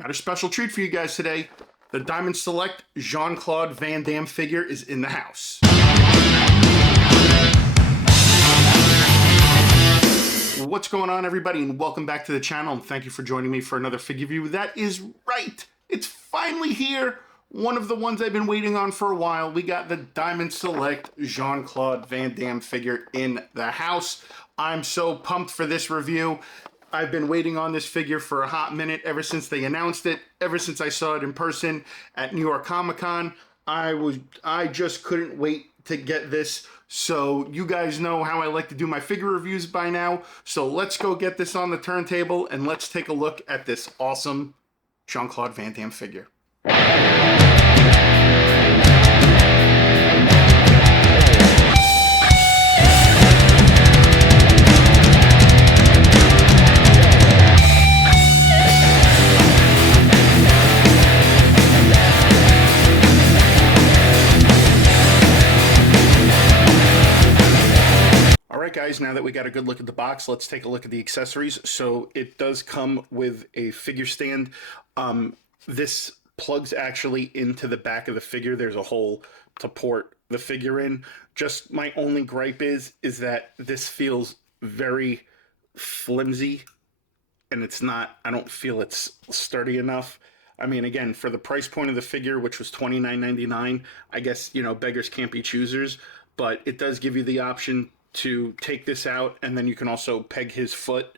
Got a special treat for you guys today. The Diamond Select Jean-Claude Van Damme figure is in the house. What's going on, everybody, and welcome back to the channel, and thank you for joining me for another figure review. That is right, it's finally here. One of the ones I've been waiting on for a while. We got the Diamond Select Jean-Claude Van Damme figure in the house. I'm so pumped for this review. I've been waiting on this figure for a hot minute ever since they announced it, ever since I saw it in person at New York Comic-Con. I just couldn't wait to get this. So you guys know how I like to do my figure reviews by now. So let's go get this on the turntable and let's take a look at this awesome Jean-Claude Van Damme figure. Alright guys, now that we got a good look at the box, let's take a look at the accessories. So it does come with a figure stand. This plugs actually into the back of the figure. There's a hole to port the figure in. Just my only gripe is that this feels very flimsy, and it's not, I don't feel it's sturdy enough. I mean, again, for the price point of the figure, which was $29.99, I guess, you know, beggars can't be choosers, but it does give you the option to take this out, and then you can also peg his foot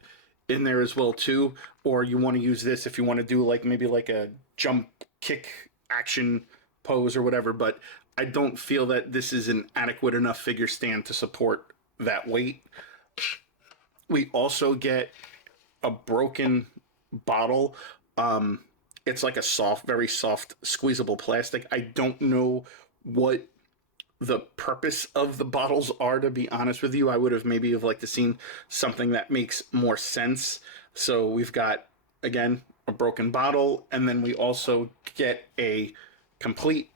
in there as well too, or you want to use this if you want to do like maybe like a jump kick action pose or whatever. But I don't feel that this is an adequate enough figure stand to support that weight. We also get a broken bottle. It's like a soft, very soft squeezable plastic. I don't know what the purpose of the bottles are, to be honest with you. I would have maybe liked to seen something that makes more sense. So we've got, again, a broken bottle, and then we also get a complete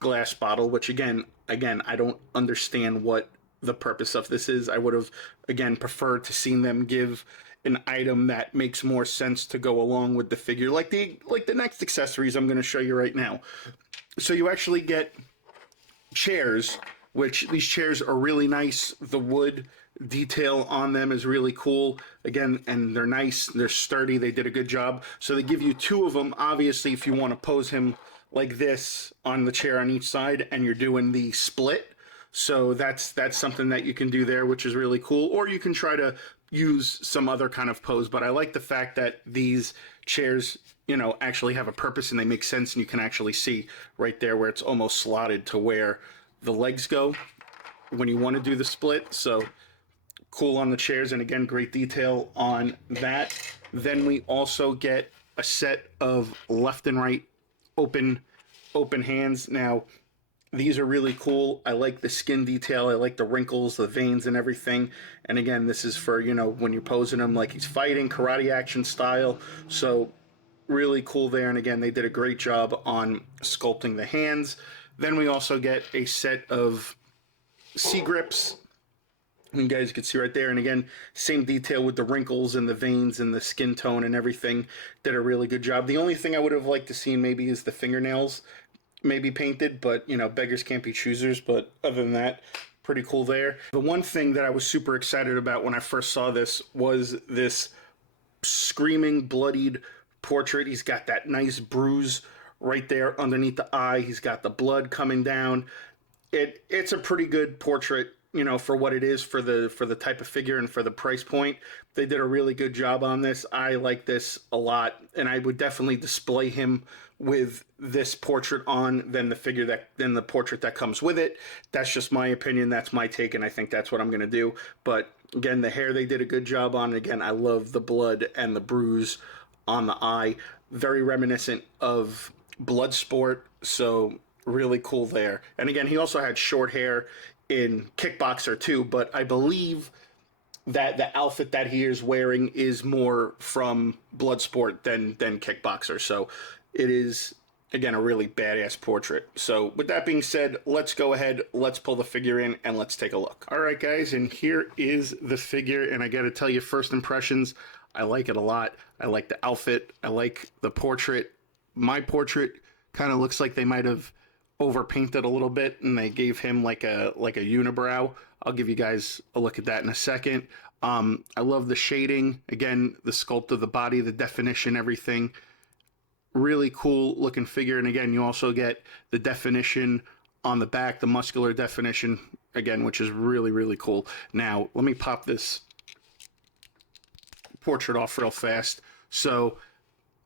glass bottle, which again, I don't understand what the purpose of this is. I would have, again, preferred to seen them give an item that makes more sense to go along with the figure, like the next accessories I'm going to show you right now. So you actually get chairs, which these chairs are really nice. The wood detail on them is really cool, again, and they're nice, they're sturdy, they did a good job. So they give you two of them, obviously, if you want to pose him like this on the chair on each side and you're doing the split. So that's something that you can do there, which is really cool. Or you can try to use some other kind of pose, but I like the fact that these chairs, you know, actually have a purpose and they make sense, and you can actually see right there where it's almost slotted to where the legs go when you want to do the split. So cool on the chairs, and again, great detail on that. Then we also get a set of left and right open hands. Now these are really cool. I like the skin detail, I like the wrinkles, the veins and everything. And again, this is for, you know, when you're posing him like he's fighting, karate action style. So really cool there. And again, they did a great job on sculpting the hands. Then we also get a set of C-grips. You guys can see right there. And again, same detail with the wrinkles and the veins and the skin tone and everything. Did a really good job. The only thing I would have liked to see maybe is the fingernails maybe painted, but you know, beggars can't be choosers. But other than that, pretty cool there. The one thing that I was super excited about when I first saw this was this screaming, bloodied portrait. He's got that nice bruise right there underneath the eye. He's got the blood coming down. It's a pretty good portrait, you know, for what it is, for the type of figure and for the price point. They did a really good job on this. I like this a lot, and I would definitely display him with this portrait on than the portrait that comes with it. That's just my opinion. That's my take, and I think that's what I'm going to do. But again, the hair they did a good job on. Again, I love the blood and the bruise on the eye. Very reminiscent of Bloodsport, so really cool there. And again, he also had short hair in Kickboxer too, but I believe that the outfit that he is wearing is more from Bloodsport than Kickboxer. So it is, again, a really badass portrait. So with that being said, let's go ahead, let's pull the figure in, and let's take a look. All right, guys, and here is the figure, and I got to tell you, first impressions, I like it a lot. I like the outfit. I like the portrait. My portrait kind of looks like they might have overpainted a little bit and they gave him like a unibrow. I'll give you guys a look at that in a second. I love the shading. Again, the sculpt of the body, the definition, everything. Really cool looking figure. And again, you also get the definition on the back, the muscular definition, again, which is really, really cool. Now, let me pop this portrait off real fast. So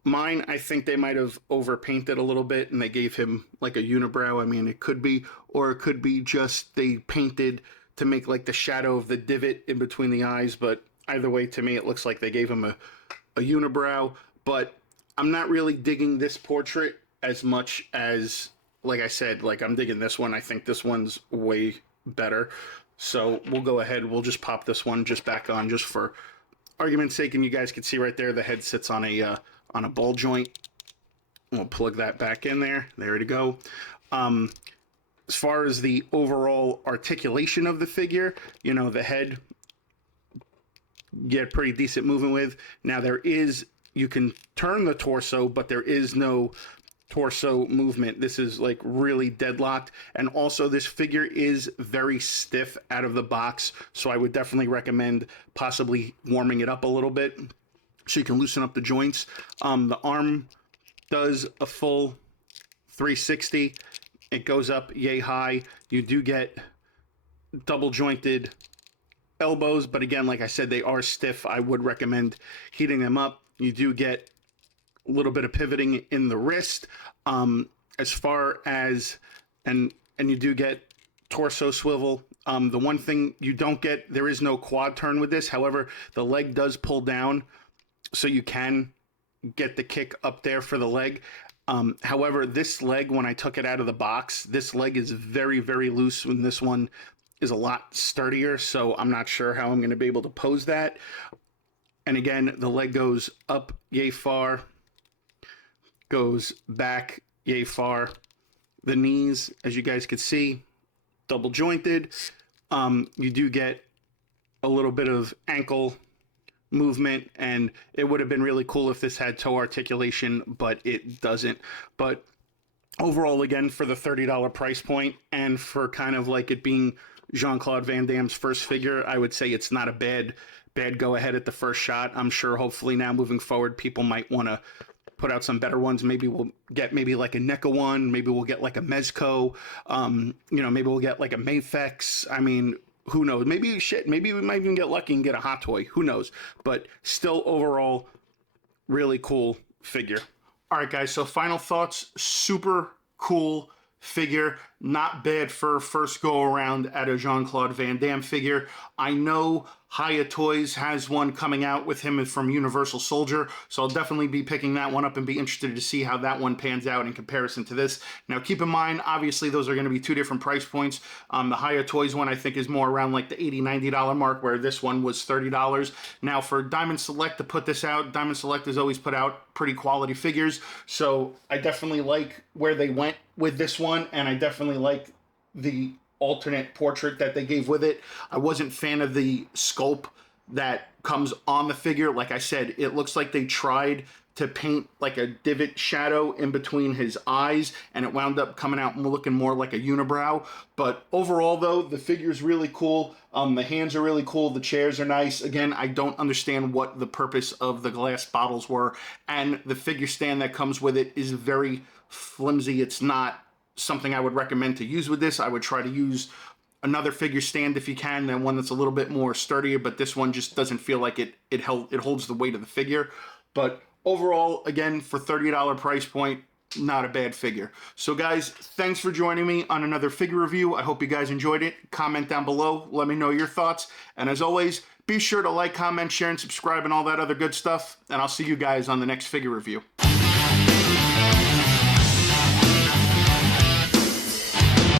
mine, I think they might have overpainted a little bit and they gave him like a unibrow. I mean, it could be, or it could be just they painted to make like the shadow of the divot in between the eyes. But either way, to me, it looks like they gave him a unibrow. But I'm not really digging this portrait as much as, like I said, like I'm digging this one. I think this one's way better. So we'll go ahead. We'll just pop this one just back on just for argument's sake. And you guys can see right there, the head sits on a ball joint. We'll plug that back in there. There to go. As far as the overall articulation of the figure, you know, the head, get pretty decent movement with. Now there is, you can turn the torso, but there is no torso movement. This is like really deadlocked. And also this figure is very stiff out of the box. So I would definitely recommend possibly warming it up a little bit so you can loosen up the joints. The arm does a full 360. It goes up yay high. You do get double jointed elbows, but again, like I said, they are stiff. I would recommend heating them up. You do get a little bit of pivoting in the wrist. As far as, and you do get torso swivel. The one thing you don't get, there is no quad turn with this. However, the leg does pull down, so you can get the kick up there for the leg. However, this leg, when I took it out of the box, this leg is very, very loose, and this one is a lot sturdier, so I'm not sure how I'm going to be able to pose that. And again, the leg goes up yay far, goes back yay far. The knees, as you guys can see, double jointed. You do get a little bit of ankle movement, and it would have been really cool if this had toe articulation, but it doesn't. But overall, again, for the $30 price point and for kind of like it being Jean-Claude Van Damme's first figure, I would say it's not a bad go ahead at the first shot. I'm sure hopefully now moving forward, people might want to put out some better ones. Maybe we'll get maybe like a NECA one. Maybe we'll get like a Mezco. You know, maybe we'll get like a Mafex. I mean, who knows? Maybe maybe we might even get lucky and get a Hot Toy. Who knows? But still, overall, really cool figure. All right, guys. So final thoughts. Super cool figure. Not bad for first go around at a Jean-Claude Van Damme figure. I know Hiya Toys has one coming out with him from Universal Soldier, so I'll definitely be picking that one up and be interested to see how that one pans out in comparison to this. Now keep in mind, obviously those are going to be two different price points. The Hiya Toys one I think is more around like the $80, $90 mark, where this one was $30. Now for Diamond Select to put this out, Diamond Select has always put out pretty quality figures, so I definitely like where they went with this one, and I definitely like the alternate portrait that they gave with it. I wasn't a fan of the sculpt that comes on the figure. Like I said, it looks like they tried to paint like a divot shadow in between his eyes, and it wound up coming out looking more like a unibrow. But overall though, the figure's really cool. The hands are really cool. The chairs are nice. Again, I don't understand what the purpose of the glass bottles were, and the figure stand that comes with it is very flimsy. It's not something I would recommend to use with this. I would try to use another figure stand if you can, than one that's a little bit more sturdier, but this one just doesn't feel like it holds the weight of the figure. But overall, again, for $30 price point, not a bad figure. So guys, thanks for joining me on another figure review. I hope you guys enjoyed it. Comment down below, let me know your thoughts. And as always, be sure to like, comment, share, and subscribe and all that other good stuff. And I'll see you guys on the next figure review.